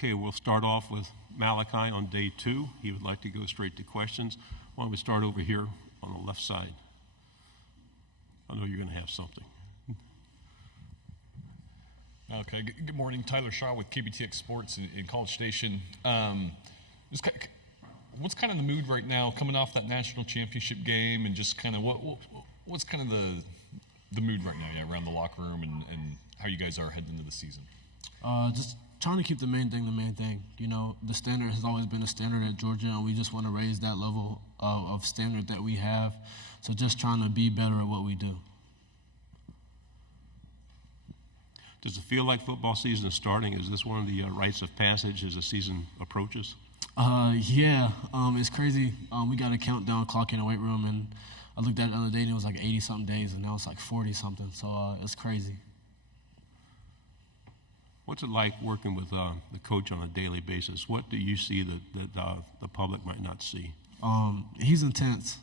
Okay, we'll start off with Malaki on day 2. He would like to go straight to questions. Why don't we start over here on the left side? I know you're going to have something. Okay, good morning. Tyler Shaw with KBTX Sports in College Station. What's kind of the mood right now coming off that national championship game, and just kind of what's kind of the mood right now around the locker room and how you guys are heading into the season? Just trying to keep the main thing. You know, the standard has always been a standard at Georgia, and we just want to raise that level of standard that we have. So just trying to be better at what we do. Does it feel like football season is starting? Is this one of the rites of passage as the season approaches? Yeah. It's crazy. We got a countdown clock in the weight room, and I looked at it the other day, and it was like 80-something days, and now it's like 40-something. So it's crazy. What's it like working with the coach on a daily basis? What do you see that the public might not see? He's intense.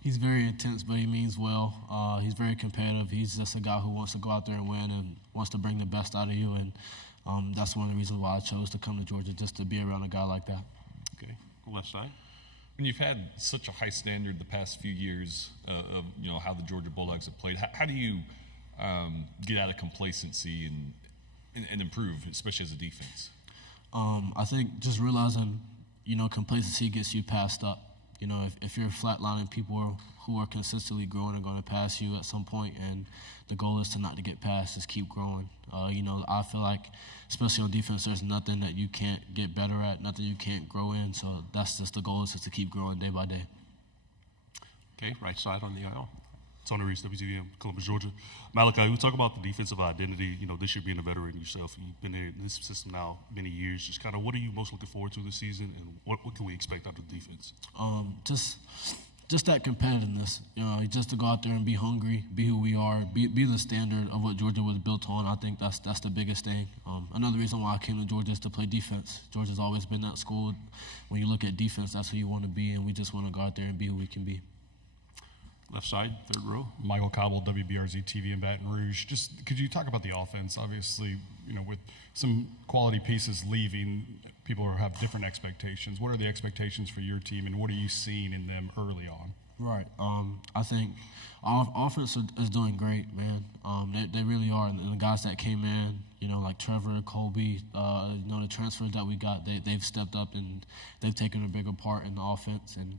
He's very intense, but he means well. He's very competitive. He's just a guy who wants to go out there and win and wants to bring the best out of you. And that's one of the reasons why I chose to come to Georgia, just to be around a guy like that. Okay, left side. When you've had such a high standard the past few years of how the Georgia Bulldogs have played, how do you get out of complacency and improve, especially as a defense? I think just realizing, complacency gets you passed up. If you're flatlining, people who are consistently growing are going to pass you at some point, and the goal is to not to get past, just keep growing. I feel like, especially on defense, there's nothing that you can't get better at, nothing you can't grow in. So that's just the goal, is just to keep growing day by day. Okay, right side on the aisle. Tony Reese, WTVM, Columbus, Georgia. Malaki, we talk about the defensive identity, this year being a veteran yourself. You've been in this system now many years. Just kind of what are you most looking forward to this season, and what can we expect out of the defense? Just that competitiveness, just to go out there and be hungry, be who we are, be the standard of what Georgia was built on. I think that's the biggest thing. Another reason why I came to Georgia is to play defense. Georgia's always been that school. When you look at defense, that's who you want to be, and we just want to go out there and be who we can be. Left side, third row. Michael Cobble, WBRZ TV in Baton Rouge. Just could you talk about the offense? Obviously, with some quality pieces leaving, people have different expectations. What are the expectations for your team, and what are you seeing in them early on? Right. I think our offense is doing great, man. They really are. And the guys that came in, like Trevor, Colby, the transfers that we got, they've stepped up and they've taken a bigger part in the offense. And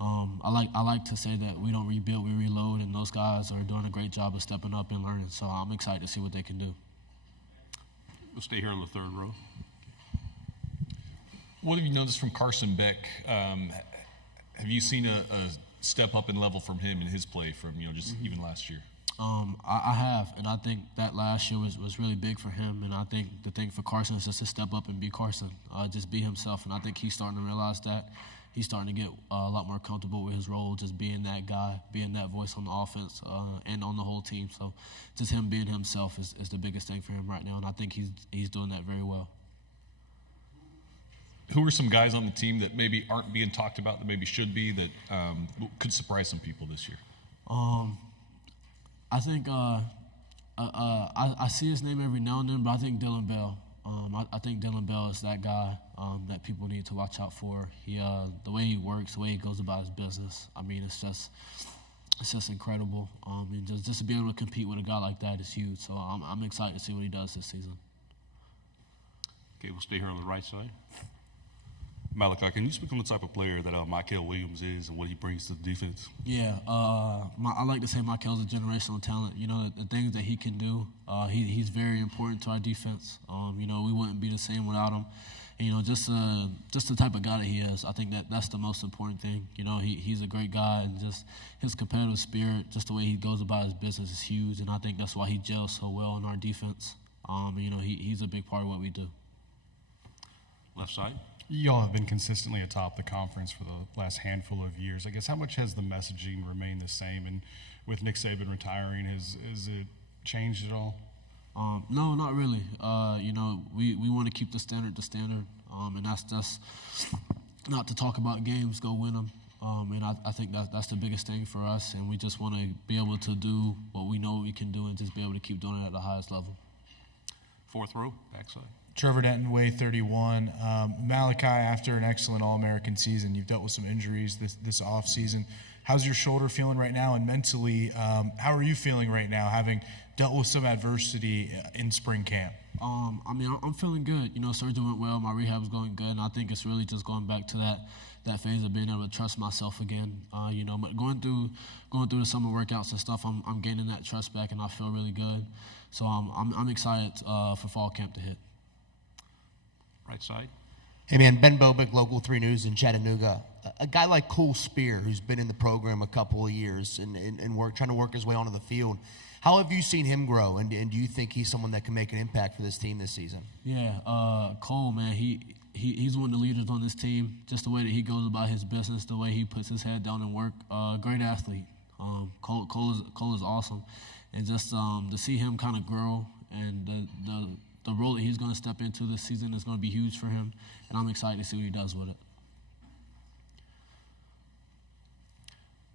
I like to say that we don't rebuild, we reload, and those guys are doing a great job of stepping up and learning. So I'm excited to see what they can do. We'll stay here on the third row. What have you noticed from Carson Beck? Have you seen a step up in level from him in his play from even last year? I have, and I think that last year was really big for him. And I think the thing for Carson is just to step up and be Carson, just be himself. And I think he's starting to realize that. He's starting to get a lot more comfortable with his role, just being that guy, being that voice on the offense and on the whole team. So just him being himself is the biggest thing for him right now, and I think he's doing that very well. Who are some guys on the team that maybe aren't being talked about that maybe should be, that could surprise some people this year? I think I see his name every now and then, but I think Dylan Bell. I think Dylan Bell is that guy that people need to watch out for. The way he works, the way he goes about his business. I mean, it's just incredible. And just to be able to compete with a guy like that is huge. So I'm excited to see what he does this season. Okay, we'll stay here on the right side. Malaki, can you speak on the type of player that Michael Williams is and what he brings to the defense? Yeah, I like to say Michael's a generational talent. The things that he can do, he's very important to our defense. We wouldn't be the same without him. And, just the type of guy that he is, I think that's the most important thing. He's a great guy, and just his competitive spirit, just the way he goes about his business is huge, and I think that's why he gels so well in our defense. He's a big part of what we do. Left side. Y'all have been consistently atop the conference for the last handful of years. I guess how much has the messaging remained the same? And with Nick Saban retiring, has it changed at all? No, not really. We want to keep the standard, and that's not to talk about games, go win them. And I think that's the biggest thing for us, and we just want to be able to do what we know we can do and just be able to keep doing it at the highest level. Fourth row, backside. Trevor Denton, Way 31. Malaki, after an excellent All-American season, you've dealt with some injuries this offseason. How's your shoulder feeling right now? And mentally, how are you feeling right now, having dealt with some adversity in spring camp? I mean, I'm feeling good. You know, surgery went well. My rehab's going good. And I think it's really just going back to that phase of being able to trust myself again. You know, but going through the summer workouts and stuff, I'm gaining that trust back, and I feel really good. So I'm excited for fall camp to hit. Right side. Hey man, Ben Bobick, Local 3 News in Chattanooga. A guy like Cole Spear, who's been in the program a couple of years and trying to work his way onto the field, how have you seen him grow, and do you think he's someone that can make an impact for this team this season? Yeah, Cole, man, he's one of the leaders on this team. Just the way that he goes about his business, the way he puts his head down and work. Great athlete. Cole is awesome, and just to see him kind of grow and the role that he's going to step into this season is going to be huge for him, and I'm excited to see what he does with it.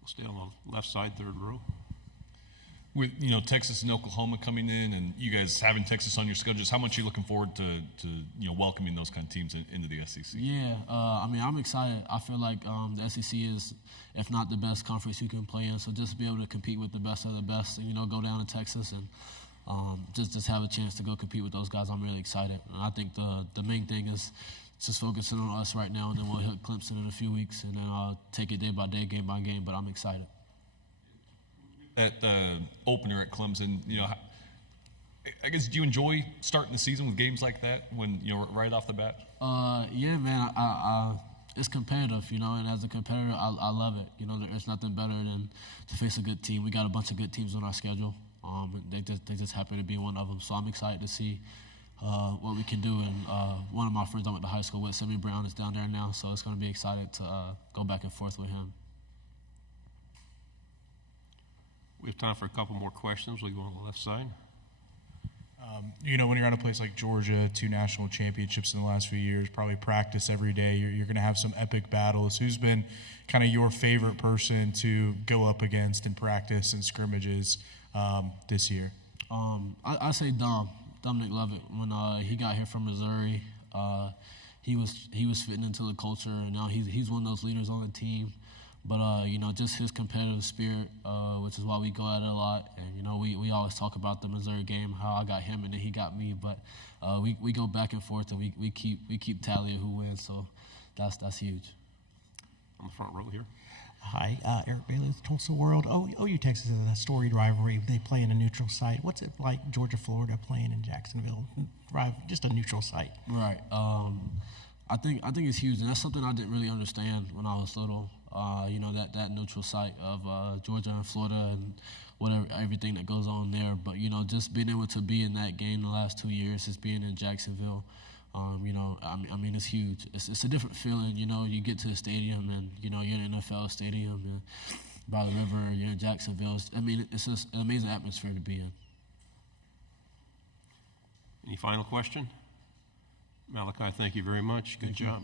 We'll stay on the left side, third row. With Texas and Oklahoma coming in, and you guys having Texas on your schedules, how much are you looking forward to welcoming those kind of teams into the SEC? Yeah, I mean, I'm excited. I feel like the SEC is, if not the best conference you can play in, so just to be able to compete with the best of the best, and go down to Texas and just have a chance to go compete with those guys, I'm really excited. And I think the main thing is just focusing on us right now, and then we'll hit Clemson in a few weeks, and then I'll take it day by day, game by game, but I'm excited. At opener at Clemson, I guess, do you enjoy starting the season with games like that when right off the bat? Yeah, man. I it's competitive, and as a competitor, I love it. There's nothing better than to face a good team. We got a bunch of good teams on our schedule. They just happen to be one of them. So I'm excited to see what we can do. And one of my friends I went to high school with, Sammy Brown, is down there now, so it's going to be exciting to go back and forth with him. We have time for a couple more questions. We'll go on the left side. When you're at a place like Georgia, 2 national championships in the last few years, probably practice every day, you're going to have some epic battles. Who's been kind of your favorite person to go up against in practice and scrimmages this year? I say Dominic Lovett. When he got here from Missouri, he was fitting into the culture, and now he's one of those leaders on the team. But, just his competitive spirit, which is why we go at it a lot. And, we always talk about the Missouri game, how I got him and then he got me. But we go back and forth, and we keep tally of who wins. So that's huge. On the front row here. Hi, Eric Bailey with Tulsa World. OU Texas is a storied rivalry. They play in a neutral site. What's it like Georgia, Florida playing in Jacksonville? Just a neutral site. Right. I think it's huge, and that's something I didn't really understand when I was little. That neutral site of Georgia and Florida and everything that goes on there. But just being able to be in that game the last 2 years, just being in Jacksonville, it's huge. It's a different feeling. You get to the stadium and you're in an NFL stadium and by the river. You're in Jacksonville. It's just an amazing atmosphere to be in. Any final question? Malaki, thank you very much. Good job.